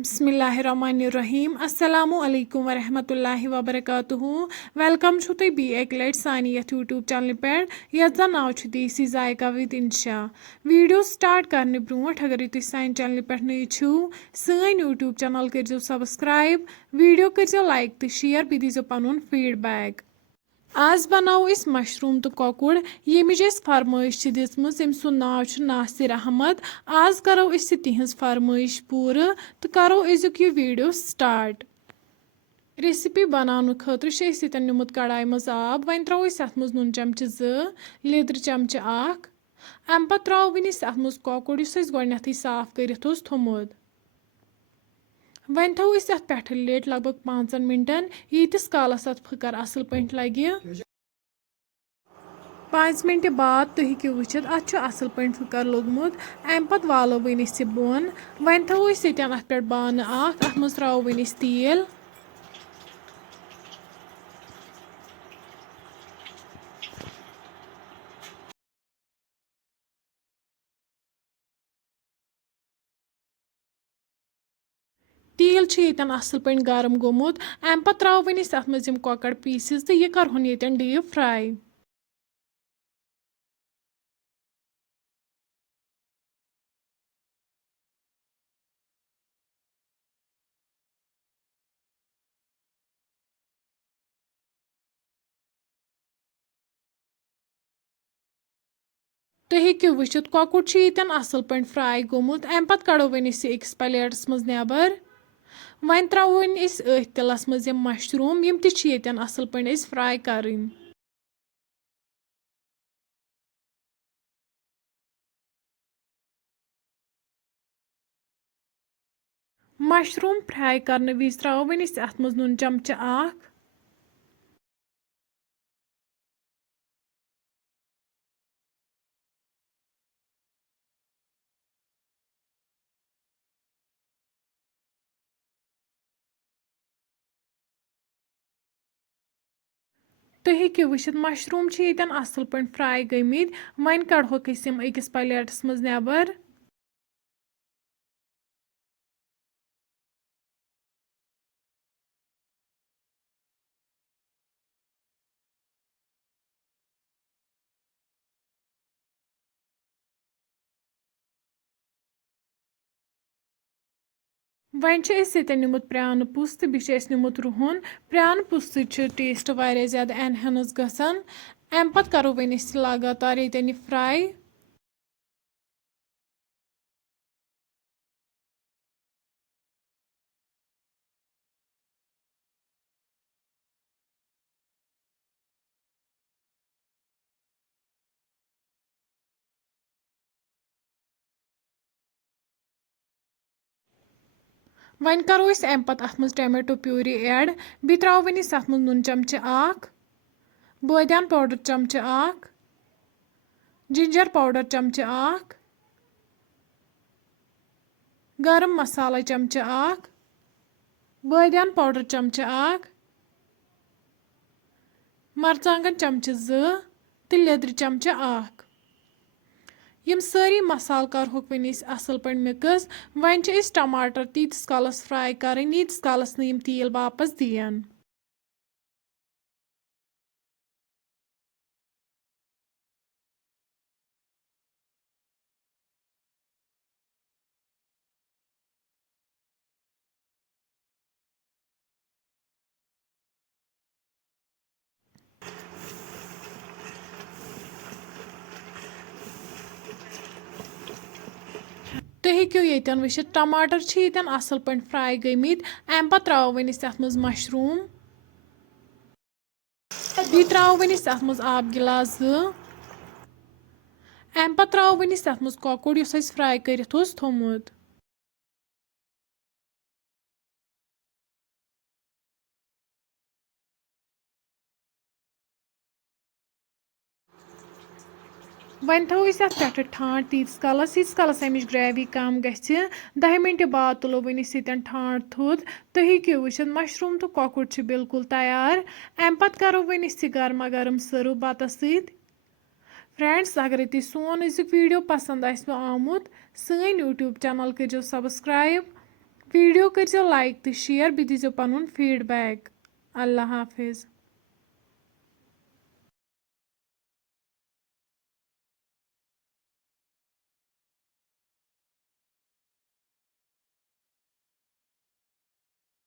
बिस्मिल्लाहिर्रहमानिर्रहीम अस्सलामु अलैकुम वरहमतुल्लाहि वबरकातुहू वेलकम छु तुई बी एक लट सानी यथ यूट्यूब चैनल पे यथ जन नाव छु देसी जायका विद इंशा वीडियो स्टार्ट करने ब्रोट अगर तुम सान चैनल पे नई छु सन यूट्यूब चैनल करो सब्सक्राइब वीडियो करो लाइक तो शेयर बी दीजो पनुन फीडबैक। आज बनाओ इस मशरूम तो कॉकुड़ यमिच फरमाइश दिसमस यम सुन नाव छु नासिर अहमद। आज करो इस तिहंज फरमाइश पूर तो करो अजुक ये वीडियो स्टार्ट। रेसिपी बनाने खतर निमुत कढ़ाई मज आब वन त्रो अत मज नून चमच लिद्र चमच अम पत त्रो वन अत मज कॉकुड़ गो साफ कर थोमुत वन थो अत पे लेट लगभग 5 मिनटन यीतिस कालस अत फकर असल पे लगे 5 मिनट बाद तुम हेकि वुचित अत असल पे फकर लोगमुत अम पत वालो वन बोन वन थो अत पे बान अत मज त्रो वन तेल तेल यन असल पे गरम गोमुत अम पत त्रो वन अत मज कॉकड़ पीसेस तो यह करहन यन डीप फ्राई। तुम हेकि वुचित कॉकुड़ यन असल पे फ्राई गोमुत अम पत कड़ो वन अकिस प्लेटस मज नेबर वन त्रो अथ तिलस मज मशरूम यम तन असल पे फ्राई करन। मशरूम फ्राई करने विज त्रो वन अत मज नून चमच तुम हेकि वुचित मशरूम यन असल पे फ्राई गमित वन कड़ोक अकिस प्लेटस मज नेबर। वन निमुत प्रान पुस तो बी निमुत रुहन प्रान पुस टेस्ट वारिया ज्यादा एनहेंस गसान अम पत करो वन लगातार ये फ्राई। वन करो अम पत अत मज टमाटो प्यूरी ऐड बी त्रो वन अत मज नून चमच बादियान पाउडर चमच जिंजर पाउडर चमच गरम मसाला चमच बादियान पाउडर चमच मरचांगन चमच तो लिद्र चमच यम सारी मसाल करहोक वन असल पे मिक्स वन टमाटर तीस कालस फ्राई करें यीतिस कालस न तेल वापस दियन। तुम हेकि यन वुचित टमाटर यन असल पे फ्राई गमित अम पत त्रो वन अत मज मशरूम बी त्रो वन अत मज आब गिलास अम पत त्रो वन अत मज कॉकुड़ फ्राई कर थोमुत। वन थो अत पे ठाट तीस कालस अमिच ग्रेवी कम गि 10 मिनट बाद तुलो वन ठाट थोद तुम हेकि वुचित मशरूम तो कॉकुड़ बिल्कुल तैयार अम पत करो वन गर्मा गर्म सर्व बत फ्रेंड्स अगर तुम सोन अजुक वीडियो पसंद आमुत सन यूट्यूब चैनल करो सब्सक्राइब वीडियो करियो लाइक तो शेयर, बेह दीजियो पनुन फीडबैक। अल्लाह हाफिज।